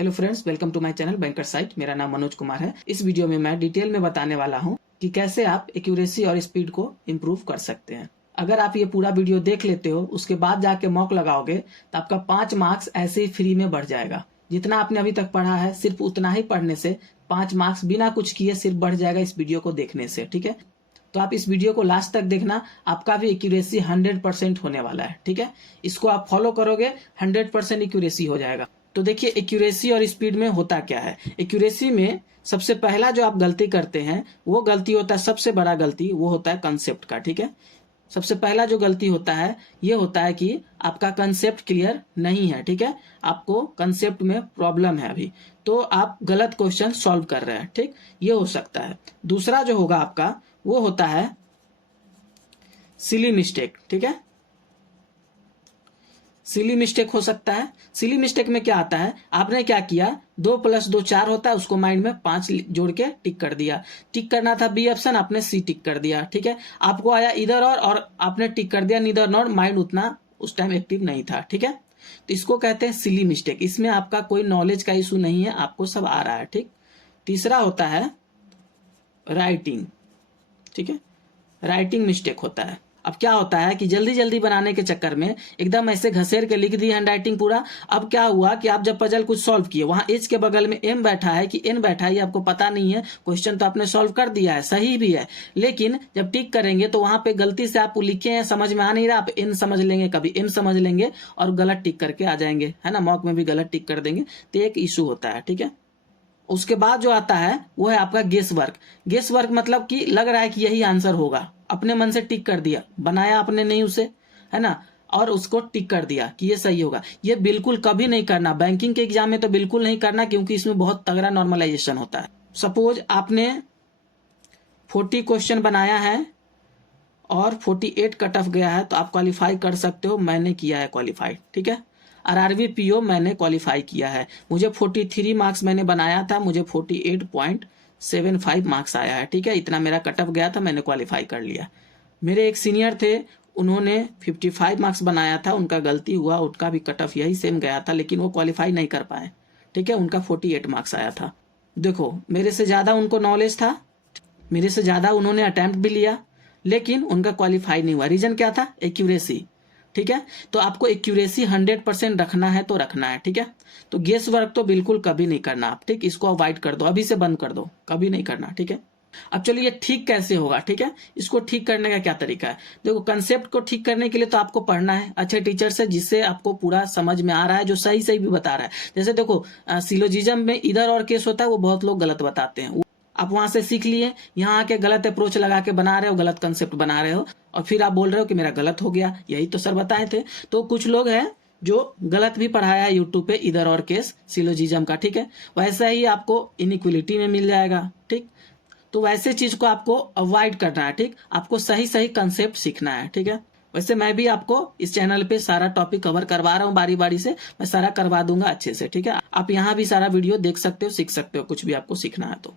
Hello friends, welcome to my channel banker site. मेरा नाम मनोज कुमार है। इस वीडियो में मैं डिटेल में बताने वाला हूं कि कैसे आप एक्यूरेसी और स्पीड को इम्प्रूव कर सकते हैं। अगर आप ये पूरा वीडियो देख लेते हो, उसके बाद जाके मॉक लगाओगे तो आपका 5 मार्क्स ऐसे ही फ्री में बढ़ जाएगा। जितना आपने अभी तक पढ़ा है सिर्फ उतना ही पढ़ने से 5 मार्क्स बिना कुछ किए सिर्फ बढ़ जाएगा इस वीडियो को देखने से। ठीक है, तो आप इस वीडियो को लास्ट तक देखना, आपका भी एक्यूरेसी 100% होने वाला है। ठीक है, इसको आप फॉलो करोगे 100% एक्यूरेसी हो जाएगा। तो देखिए, एक्यूरेसी और स्पीड में होता क्या है। एक्यूरेसी में सबसे पहला जो आप गलती करते हैं वो गलती होता है, सबसे बड़ा गलती वो होता है कंसेप्ट का। ठीक है, सबसे पहला जो गलती होता है ये होता है कि आपका कंसेप्ट क्लियर नहीं है। ठीक है, आपको कंसेप्ट में प्रॉब्लम है अभी, तो आप गलत क्वेश्चन सॉल्व कर रहे हैं। ठीक, ये हो सकता है। दूसरा जो होगा आपका वो होता है सिली मिस्टेक। ठीक है, सिली मिस्टेक हो सकता है। सिली मिस्टेक में क्या आता है, आपने क्या किया, 2 + 2 4 होता है, उसको माइंड में 5 जोड़ के टिक कर दिया। टिक करना था बी ऑप्शन, आपने सी टिक कर दिया। ठीक है, आपको आया इधर और आपने टिक कर दिया नीदर नॉर। माइंड उतना उस टाइम एक्टिव नहीं था। ठीक है, तो इसको कहते हैं सिली मिस्टेक। इसमें आपका कोई नॉलेज का इशू नहीं है, आपको सब आ रहा है। ठीक, तीसरा होता है राइटिंग। ठीक है, राइटिंग मिस्टेक होता है। अब क्या होता है कि जल्दी जल्दी बनाने के चक्कर में एकदम ऐसे घसेर के लिख दी हैंड राइटिंग पूरा। अब क्या हुआ कि आप जब पजल कुछ सॉल्व किए, वहां एच के बगल में एम बैठा है कि एन बैठा है, ये आपको पता नहीं है। क्वेश्चन तो आपने सॉल्व कर दिया है, सही भी है, लेकिन जब टिक करेंगे तो वहां पे गलती से आप लिखे हैं, समझ में आ नहीं रहा, आप एन समझ लेंगे, कभी एम समझ लेंगे और गलत टिक करके आ जाएंगे, है ना। मॉक में भी गलत टिक कर देंगे, तो एक इशू होता है। ठीक है, उसके बाद जो आता है वो है आपका गेस वर्क। गेस वर्क मतलब कि लग रहा है कि यही आंसर होगा, अपने मन से टिक कर दिया, बनाया आपने नहीं उसे, है ना, और उसको टिक कर दिया कि ये सही होगा। ये बिल्कुल कभी नहीं करना, बैंकिंग के एग्जाम में तो बिल्कुल नहीं करना, क्योंकि इसमें बहुत तगड़ा नॉर्मलाइजेशन होता है। सपोज आपने 40 क्वेश्चन बनाया है और 48 कट ऑफ गया है, तो आप क्वालिफाई कर सकते हो। मैंने किया है क्वालिफाई। ठीक है, आरआरबी पीओ मैंने क्वालिफाई किया है। मुझे 43 मार्क्स मैंने बनाया था, मुझे 48.75 मार्क्स आया है। ठीक है, इतना मेरा कट ऑफ गया था, मैंने क्वालिफाई कर लिया। मेरे एक सीनियर थे, उन्होंने 55 मार्क्स बनाया था, उनका गलती हुआ, उनका भी कट ऑफ यही सेम गया था, लेकिन वो क्वालिफाई नहीं कर पाए। ठीक है, उनका 48 मार्क्स आया था। देखो, मेरे से ज्यादा उनको नॉलेज था, मेरे से ज्यादा उन्होंने अटेम्प्ट भी लिया, लेकिन उनका क्वालिफाई नहीं हुआ। रीजन क्या था, एक्यूरेसी। ठीक है, तो आपको एक्यूरेसी 100% रखना है तो रखना है। ठीक है, तो गेस वर्क तो बिल्कुल कभी नहीं करना आप। ठीक, इसको अवॉइड कर दो, अभी से बंद कर दो, कभी नहीं करना। ठीक है, अब चलिए ये ठीक कैसे होगा। ठीक है, इसको ठीक करने का क्या तरीका है। देखो, कंसेप्ट को ठीक करने के लिए तो आपको पढ़ना है अच्छे टीचर से, जिससे आपको पूरा समझ में आ रहा है, जो सही सही भी बता रहा है। जैसे देखो, सिलोजिज्म में इधर और केस होता है, वो बहुत लोग गलत बताते हैं। आप वहां से सीख लिए, यहाँ आके गलत अप्रोच लगा के बना रहे हो, गलत कंसेप्ट बना रहे हो, और फिर आप बोल रहे हो कि मेरा गलत हो गया। यही तो सर बताए थे। तो कुछ लोग हैं जो गलत भी पढ़ाया है यूट्यूब पे, इधर और केस सिलोजिज्म का। ठीक है, वैसा ही आपको इनइक्वलिटी में मिल जाएगा। ठीक, तो वैसे चीज को आपको अवॉइड करना है। ठीक, आपको सही सही कंसेप्ट सीखना है। ठीक है, वैसे मैं भी आपको इस चैनल पे सारा टॉपिक कवर करवा रहा हूँ, बारी बारी से मैं सारा करवा दूंगा अच्छे से। ठीक है, आप यहाँ भी सारा वीडियो देख सकते हो, सीख सकते हो, कुछ भी आपको सीखना है तो।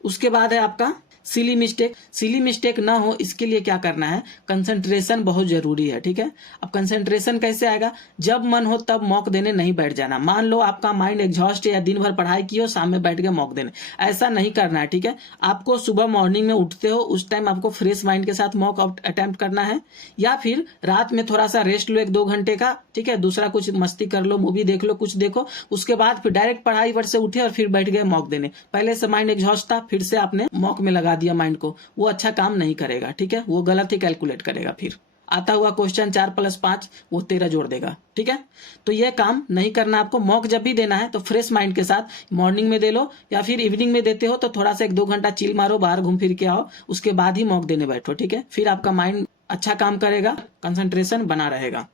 उसके बाद है आपका सिली मिस्टेक। सिली मिस्टेक ना हो इसके लिए क्या करना है, कंसंट्रेशन बहुत जरूरी है। ठीक है, अब कंसंट्रेशन कैसे आएगा, जब मन हो तब मॉक देने नहीं बैठ जाना। मान लो आपका माइंड एग्जॉस्ट है, या दिन भर पढ़ाई की हो, शाम में बैठ के मॉक देने, ऐसा नहीं करना है। ठीक है, आपको सुबह मॉर्निंग में उठते हो, उस टाइम आपको फ्रेश माइंड के साथ मॉक अटेम्प्ट करना है, या फिर रात में थोड़ा सा रेस्ट लो 1-2 घंटे का। ठीक है, दूसरा कुछ मस्ती कर लो, मूवी देख लो, कुछ देखो, उसके बाद फिर डायरेक्ट पढ़ाई पर से उठे और फिर बैठ गए मॉक देने। पहले से माइंड एग्जॉस्ट था, फिर से आपने मॉक में लगा दिया माइंड को, वो अच्छा काम नहीं करेगा। ठीक है, वो गलत ही कैलकुलेट करेगा, फिर आता हुआ क्वेश्चन 4 + 5 वो 13 जोड़ देगा। ठीक है, तो ये काम नहीं करना आपको। मॉक जब भी देना है तो फ्रेश माइंड के साथ मॉर्निंग में दे लो, या फिर इवनिंग में देते हो तो थोड़ा सा 1-2 घंटा चिल मारो, बाहर घूम फिर के आओ, उसके बाद ही मॉक देने बैठो। ठीक है, फिर आपका माइंड अच्छा काम करेगा, कंसंट्रेशन बना रहेगा।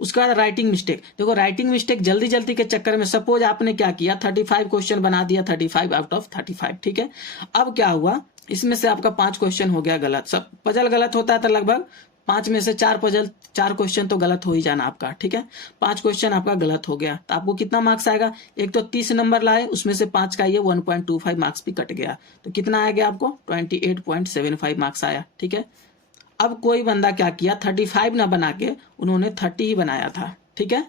उसके बाद राइटिंग मिस्टेक। देखो, राइटिंग मिस्टेक जल्दी जल्दी के चक्कर में, सपोज आपने क्या किया, 35 क्वेश्चन बना दिया, 35 आउट ऑफ 35। ठीक है, अब क्या हुआ, इसमें से आपका 5 क्वेश्चन हो गया गलत। सब पजल गलत होता है तो लगभग 5 में से 4 क्वेश्चन तो गलत हो ही जाना आपका। ठीक है, 5 क्वेश्चन आपका गलत हो गया, तो आपको कितना मार्क्स आएगा, एक तो 30 नंबर लाए, उसमें से 5 का ये 1.25 मार्क्स भी कट गया, तो कितना आ गया आपको, 28.75 मार्क्स आया। ठीक है, अब कोई बंदा क्या किया, 35 ना बना के उन्होंने 30 ही बनाया था। ठीक है,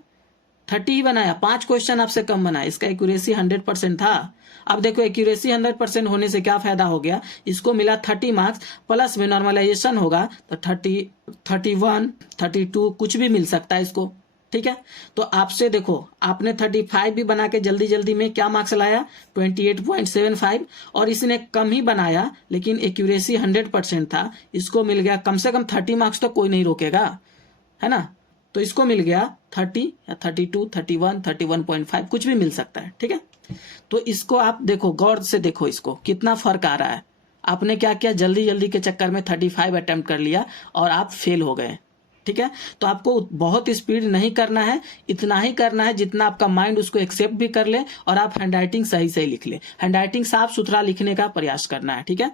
30 ही बनाया, 5 क्वेश्चन आपसे कम बनाया, इसका एक्यूरेसी 100% था। अब देखो एक्यूरेसी 100% होने से क्या फायदा हो गया, इसको मिला 30 मार्क्स, प्लस में नॉर्मलाइजेशन होगा तो 30, 31, 32 कुछ भी मिल सकता है इसको, ठीक है। तो आपसे देखो आपने 35 भी बना के जल्दी जल्दी में क्या मार्क्स लाया 28.75, और इसने कम ही बनाया लेकिन एक्यूरेसी 100% था, इसको मिल गया कम से कम 30 मार्क्स तो कोई नहीं रोकेगा, है ना। तो इसको मिल गया 30 या 32, 31, 31.5 कुछ भी मिल सकता है, ठीक है। तो इसको आप देखो गौर से देखो, इसको कितना फर्क आ रहा है। आपने क्या किया, जल्दी जल्दी के चक्कर में 35 अटेम्प्ट कर लिया और आप फेल हो गए, ठीक है। तो आपको बहुत स्पीड नहीं करना है, इतना ही करना है जितना आपका माइंड उसको एक्सेप्ट भी कर ले और आप हैंडराइटिंग सही सही लिख ले। हैंडराइटिंग साफ सुथरा लिखने का प्रयास करना है, ठीक है।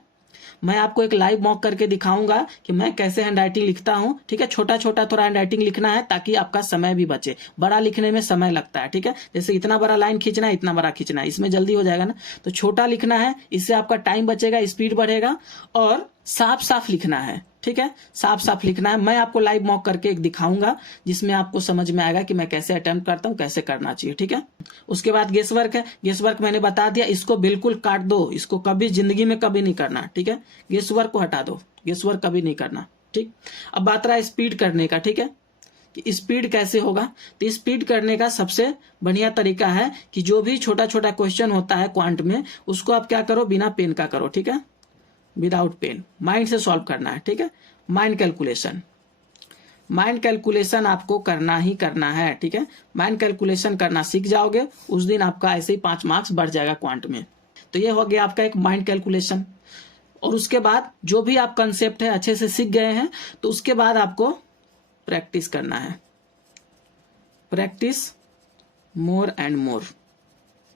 मैं आपको एक लाइव मॉक करके दिखाऊंगा कि मैं कैसे हैंडराइटिंग लिखता हूं, ठीक है। छोटा छोटा थोड़ा हैंडराइटिंग लिखना है ताकि आपका समय भी बचे, बड़ा लिखने में समय लगता है, ठीक है। जैसे इतना बड़ा लाइन खींचना है, इतना बड़ा खींचना है, इसमें जल्दी हो जाएगा ना, तो छोटा लिखना है, इससे आपका टाइम बचेगा, स्पीड बढ़ेगा, और साफ साफ लिखना है, ठीक है। साफ साफ लिखना है। मैं आपको लाइव मॉक करके एक दिखाऊंगा जिसमें आपको समझ में आएगा कि मैं कैसे अटेम्प्ट करता हूं, कैसे करना चाहिए, ठीक है। उसके बाद गेस वर्क है, गेस वर्क मैंने बता दिया, इसको बिल्कुल काट दो, इसको कभी जिंदगी में कभी नहीं करना, ठीक है। गेस वर्क को हटा दो, गेस वर्क कभी नहीं करना, ठीक। अब बात रहा है स्पीड करने का, ठीक है, कि स्पीड कैसे होगा। तो स्पीड करने का सबसे बढ़िया तरीका है कि जो भी छोटा छोटा क्वेश्चन होता है क्वांट में, उसको आप क्या करो, बिना पेन का करो, ठीक है, विदाउट पेन, माइंड से सॉल्व करना है, ठीक है। माइंड कैलकुलेशन, माइंड कैलकुलेशन आपको करना ही करना है, ठीक है। माइंड कैलकुलेशन करना सीख जाओगे, उस दिन आपका ऐसे ही 5 मार्क्स बढ़ जाएगा क्वांट में। तो ये हो गया आपका एक माइंड कैलकुलेशन। और उसके बाद जो भी आप कंसेप्ट है अच्छे से सीख गए हैं, तो उसके बाद आपको प्रैक्टिस करना है, प्रैक्टिस मोर एंड मोर।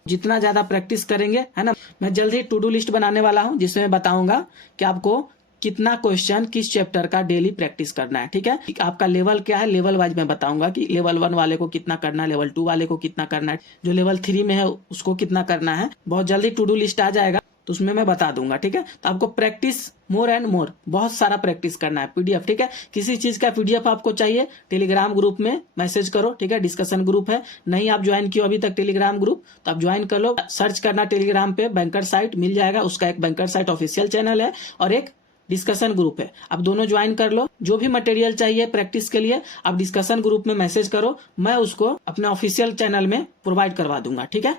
जितना ज्यादा प्रैक्टिस करेंगे, है ना। मैं जल्द ही टू डू लिस्ट बनाने वाला हूं जिसमें बताऊंगा कि आपको कितना क्वेश्चन किस चैप्टर का डेली प्रैक्टिस करना है, ठीक है। आपका लेवल क्या है, लेवल वाइज मैं बताऊंगा कि लेवल 1 वाले को कितना करना है, लेवल 2 वाले को कितना करना है, जो लेवल 3 में है उसको कितना करना है। बहुत जल्दी टू डू लिस्ट आ जाएगा तो उसमें मैं बता दूंगा, ठीक है। तो आपको प्रैक्टिस मोर एंड मोर, बहुत सारा प्रैक्टिस करना है। पीडीएफ, ठीक है, किसी चीज का पीडीएफ आपको चाहिए, टेलीग्राम ग्रुप में मैसेज करो, ठीक है, डिस्कशन ग्रुप है। नहीं आप ज्वाइन किया अभी तक टेलीग्राम ग्रुप, तो आप ज्वाइन कर लो। सर्च करना टेलीग्राम पे बैंकर साइट मिल जाएगा, उसका एक बैंकर साइट ऑफिशियल चैनल है और एक डिस्कशन ग्रुप है, आप दोनों ज्वाइन कर लो। जो भी मटेरियल चाहिए प्रैक्टिस के लिए आप डिस्कशन ग्रुप में मैसेज करो, मैं उसको अपने ऑफिशियल चैनल में प्रोवाइड करवा दूंगा, ठीक है।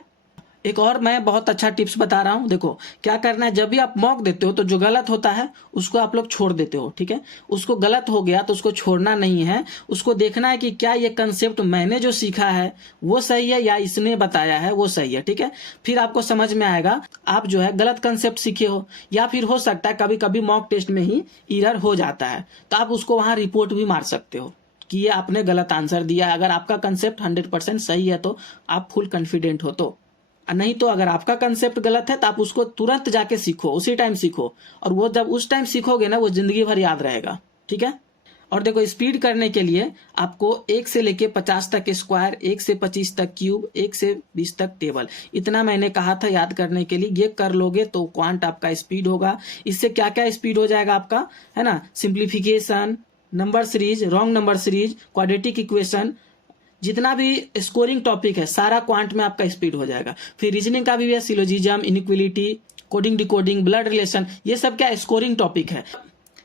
एक और मैं बहुत अच्छा टिप्स बता रहा हूं, देखो क्या करना है, जब भी आप मॉक देते हो तो जो गलत होता है उसको आप लोग छोड़ देते हो, ठीक है। उसको गलत हो गया तो उसको छोड़ना नहीं है, उसको देखना है कि क्या ये कंसेप्ट मैंने जो सीखा है वो सही है या इसने बताया है वो सही है, ठीक है। फिर आपको समझ में आएगा आप जो है गलत कंसेप्ट सीखे हो, या फिर हो सकता है कभी कभी मॉक टेस्ट में ही एरर हो जाता है, तो आप उसको वहां रिपोर्ट भी मार सकते हो कि ये आपने गलत आंसर दिया है। अगर आपका कंसेप्ट 100% सही है तो आप फुल कॉन्फिडेंट हो, तो नहीं तो अगर आपका कंसेप्ट गलत है तो आप उसको तुरंत जाके सीखो, उसी टाइम सीखो, और वो जब उस टाइम सीखोगे ना वो जिंदगी भर याद रहेगा, ठीक है। और देखो स्पीड करने के लिए आपको 1 से लेके 50 तक स्क्वायर, 1 से 25 तक क्यूब, 1 से 20 तक टेबल, इतना मैंने कहा था याद करने के लिए। ये कर लोगे तो क्वांट आपका स्पीड होगा। इससे क्या क्या स्पीड हो जाएगा आपका, है ना, simplification, number series, wrong number series, quadratic equation, जितना भी स्कोरिंग टॉपिक है सारा क्वांट में आपका स्पीड हो जाएगा। फिर रीजनिंग का भी है, syllogism, inequality, coding decoding, blood relation, ये सब क्या स्कोरिंग टॉपिक है।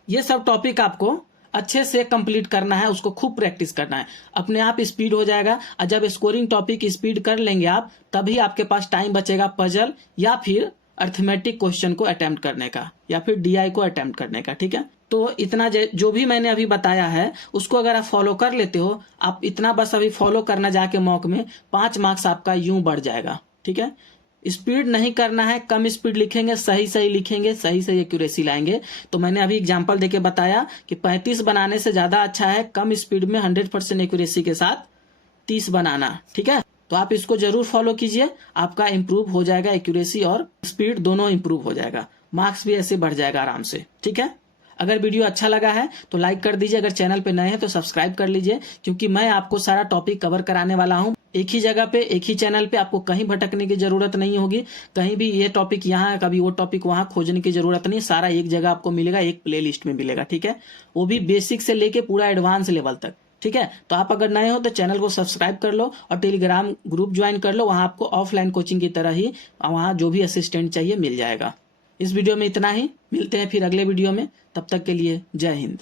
ये सब टॉपिक आपको अच्छे से कंप्लीट करना है, उसको खूब प्रैक्टिस करना है, अपने आप स्पीड हो जाएगा। और जब स्कोरिंग टॉपिक स्पीड कर लेंगे आप, तभी आपके पास टाइम बचेगा पजल या फिर अर्थमेटिक क्वेश्चन को अटेम्प्ट करने का, या फिर डीआई को अटेम्प्ट करने का, ठीक है। तो इतना जो भी मैंने अभी बताया है उसको अगर आप फॉलो कर लेते हो, आप इतना बस अभी फॉलो करना जाके मॉक में 5 मार्क्स आपका यूं बढ़ जाएगा, ठीक है। स्पीड नहीं करना है, कम स्पीड लिखेंगे, सही सही लिखेंगे, सही सही एक्यूरेसी लाएंगे। तो मैंने अभी एग्जांपल देके बताया कि 35 बनाने से ज्यादा अच्छा है कम स्पीड में 100% एक्यूरेसी के साथ 30 बनाना, ठीक है। तो आप इसको जरूर फॉलो कीजिए, आपका इंप्रूव हो जाएगा, एक्यूरेसी और स्पीड दोनों इंप्रूव हो जाएगा, मार्क्स भी ऐसे बढ़ जाएगा आराम से, ठीक है। अगर वीडियो अच्छा लगा है तो लाइक कर दीजिए, अगर चैनल पे नए हैं तो सब्सक्राइब कर लीजिए, क्योंकि मैं आपको सारा टॉपिक कवर कराने वाला हूं एक ही जगह पे, एक ही चैनल पे। आपको कहीं भटकने की जरूरत नहीं होगी, कहीं भी ये टॉपिक यहाँ है कभी वो टॉपिक वहां खोजने की जरूरत नहीं, सारा एक जगह आपको मिलेगा, एक प्ले लिस्ट में मिलेगा, ठीक है। वो भी बेसिक से लेके पूरा एडवांस लेवल तक, ठीक है, तो आप अगर नए हो तो चैनल को सब्सक्राइब कर लो और टेलीग्राम ग्रुप ज्वाइन कर लो, वहां आपको ऑफलाइन कोचिंग की तरह ही वहां जो भी असिस्टेंट चाहिए मिल जाएगा। इस वीडियो में इतना ही, मिलते हैं फिर अगले वीडियो में, तब तक के लिए जय हिंद।